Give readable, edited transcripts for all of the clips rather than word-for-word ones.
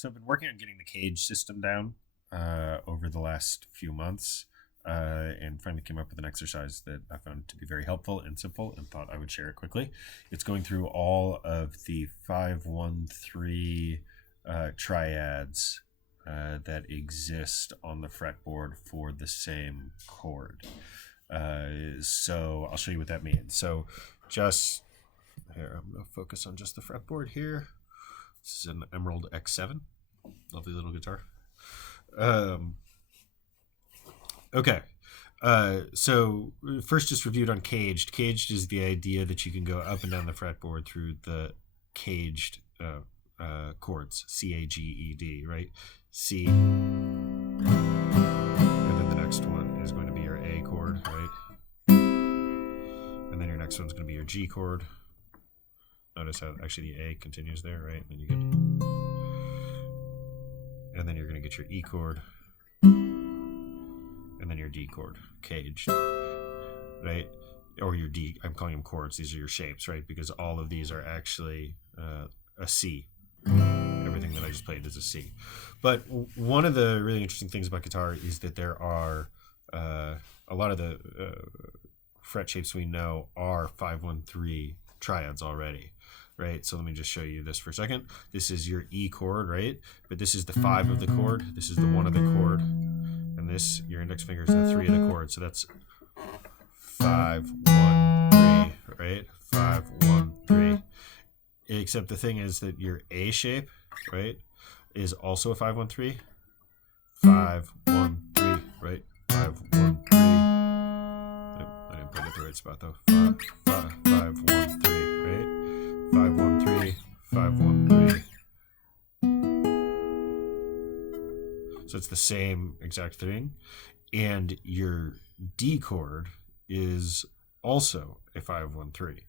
So I've been working on getting the cage system down over the last few months, and finally came up with an exercise that I found to be very helpful and simple, and thought I would share it quickly. It's going through all of the 5-1-3 triads that exist on the fretboard for the same chord. So I'll show you what that means. So just here, I'm going to focus on just the fretboard here. This is an Emerald X7. Lovely little guitar. Okay. So first, just reviewed on CAGED. CAGED is the idea that you can go up and down the fretboard through the CAGED chords. C-A-G-E-D, right? C. And then the next one is going to be your A chord, right? And then your next one's going to be your G chord. Notice how actually the A continues there, right? And then you get, and then you're going to get your E chord, and then your D chord, caged, right? Or your D. I'm calling them chords. These are your shapes, right? Because all of these are actually a C. Everything that I just played is a C. But one of the really interesting things about guitar is that there are a lot of the fret shapes we know are 5-1-3 triads already, right? So let me just show you this for a second. This is your E chord, right? But this is the 5 of the chord. This is the 1 of the chord. And this, your index finger, is the 3 of the chord. So that's 5-1-3, right? 5-1-3. Except the thing is that your A shape, right, is also a 5-1-3. 5-1-3, right? 5-1-3. I didn't put it at the right spot though. 5-1-3, right? 5-1-3, 5-1-3. So it's the same exact thing. And your D chord is also a 5-1-3.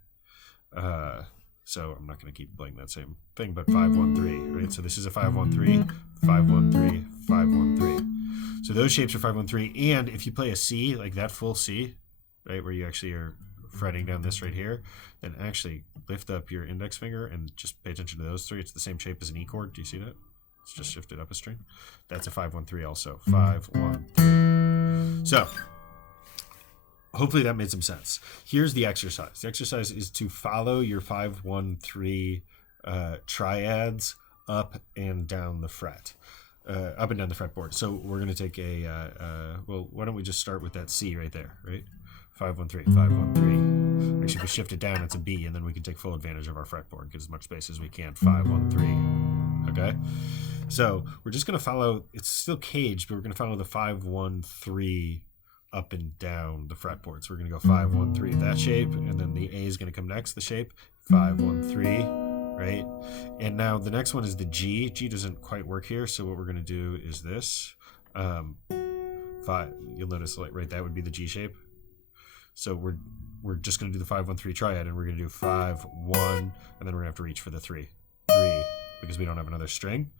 So I'm not going to keep playing that same thing, but 5-1-3, right? So this is a 5-1-3, 5-1-3, 5-1-3. So those shapes are 5-1-3. And if you play a C, like that full C, right, where you actually are fretting down this right here, then actually lift up your index finger and just pay attention to those three. It's the same shape as an E chord. Do you see that? It's just shifted up a string. That's a 5-1-3 also. 5-1-3. So hopefully that made some sense. Here's the exercise. The exercise is to follow your 5-1-3 triads up and down the fret, up and down the fretboard. So we're going to take well, why don't we just start with that C right there, right? 5-1-3, 5-1-3. Actually, if we shift it down, it's a B, and then we can take full advantage of our fretboard, get as much space as we can. 5-1-3, okay? So we're just going to follow, it's still caged, but we're going to follow the 5-1-3 up and down the fretboard. So we're going to go 5-1-3, that shape, and then the A is going to come next, the shape, 5-1-3, right? And now the next one is the G. G doesn't quite work here, so what we're going to do is this. You'll notice right, that would be the G shape. So we're just going to do the 5-1-3 triad, and we're going to do 5-1, and then we're going to have to reach for the 3, because we don't have another string.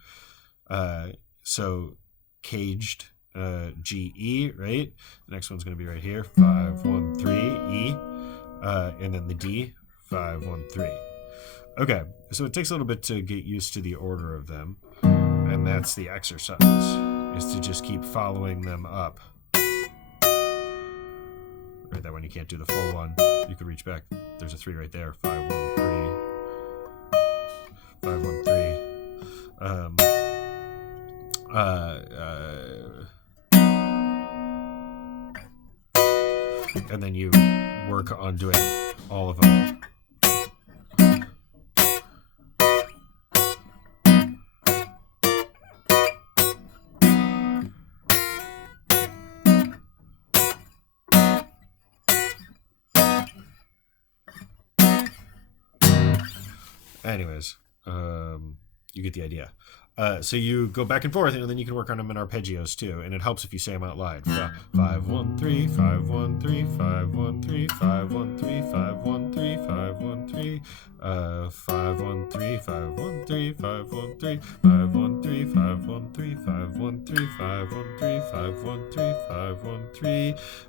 So caged, G, E, right? The next one's going to be right here, 5-1-3, E, and then the D, 5-1-3. Okay, so it takes a little bit to get used to the order of them, and that's the exercise, is to just keep following them up. Right, that one you can't do the full one. You could reach back. There's a 3 right there, 5-1-3, 5-1-3. And then you work on doing all of them. Anyways, you get the idea. So you go back and forth, and then you can work on them in arpeggios too, and it helps if you say them out loud. 5-1-3, 5-1-3, 5-1-3, 5-1-3, 5-1-3, 5-1-3, 5-1-3, 5-1-3, 5-1-3, 5-1-3, 5-1-3, 5-1-3, 5-1-3, 5-1-3,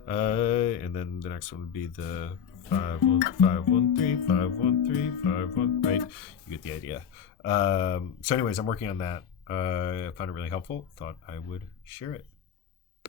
5-1-3, and then the next one would be the 5-1-3, 5-1-3, 5-1, right? You get the idea. So anyways, I'm working on that. I found it really helpful. Thought I would share it.